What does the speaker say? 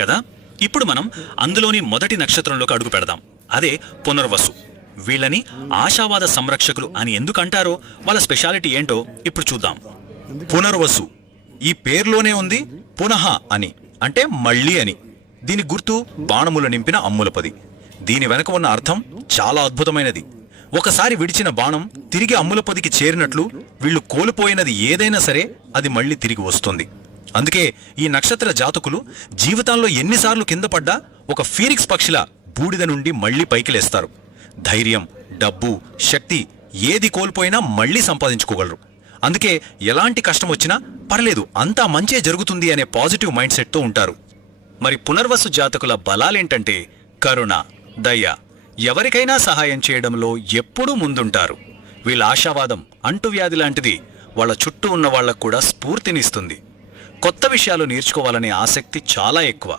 కదా. ఇప్పుడు మనం అందులోని మొదటి నక్షత్రంలోకి అడుగు పెడదాం. అదే పునర్వసు. వీళ్ళని ఆశావాద సంరక్షకులు అని ఎందుకంటారో, వాళ్ళ స్పెషాలిటీ ఏంటో ఇప్పుడు చూద్దాం. పునర్వసు ఈ పేర్లోనే ఉంది పునః అని, అంటే మళ్ళీ అని. దీని గుర్తు బాణములు నింపిన అమ్ములపది. దీని వెనక ఉన్న అర్థం చాలా అద్భుతమైనది. ఒకసారి విడిచిన బాణం తిరిగి అమ్ములపదికి చేరినట్లు వీళ్ళు కోల్పోయినది ఏదైనా సరే అది మళ్ళీ తిరిగి వస్తుంది. అందుకే ఈ నక్షత్ర జాతకులు జీవితంలో ఎన్నిసార్లు కింద పడ్డా ఒక ఫీనిక్స్ పక్షిలా బూడిద నుండి మళ్లీ పైకి లేస్తారు. ధైర్యం, డబ్బు, శక్తి ఏది కోల్పోయినా మళ్లీ సంపాదించుకోగలరు. అందుకే ఎలాంటి కష్టం వచ్చినా పర్లేదు, అంతా మంచే జరుగుతుంది అనే పాజిటివ్ మైండ్ సెట్తో ఉంటారు. మరి పునర్వసు జాతకుల బలాలేంటంటే కరుణ, దయ, ఎవరికైనా సహాయం చేయడంలో ఎప్పుడూ ముందుంటారు. వీళ్ళ ఆశావాదం అంటువ్యాధి లాంటిది. వాళ్ళ చుట్టూ ఉన్న వాళ్లకు కూడా స్ఫూర్తినిస్తుంది. కొత్త విషయాలు నేర్చుకోవాలనే ఆసక్తి చాలా ఎక్కువ.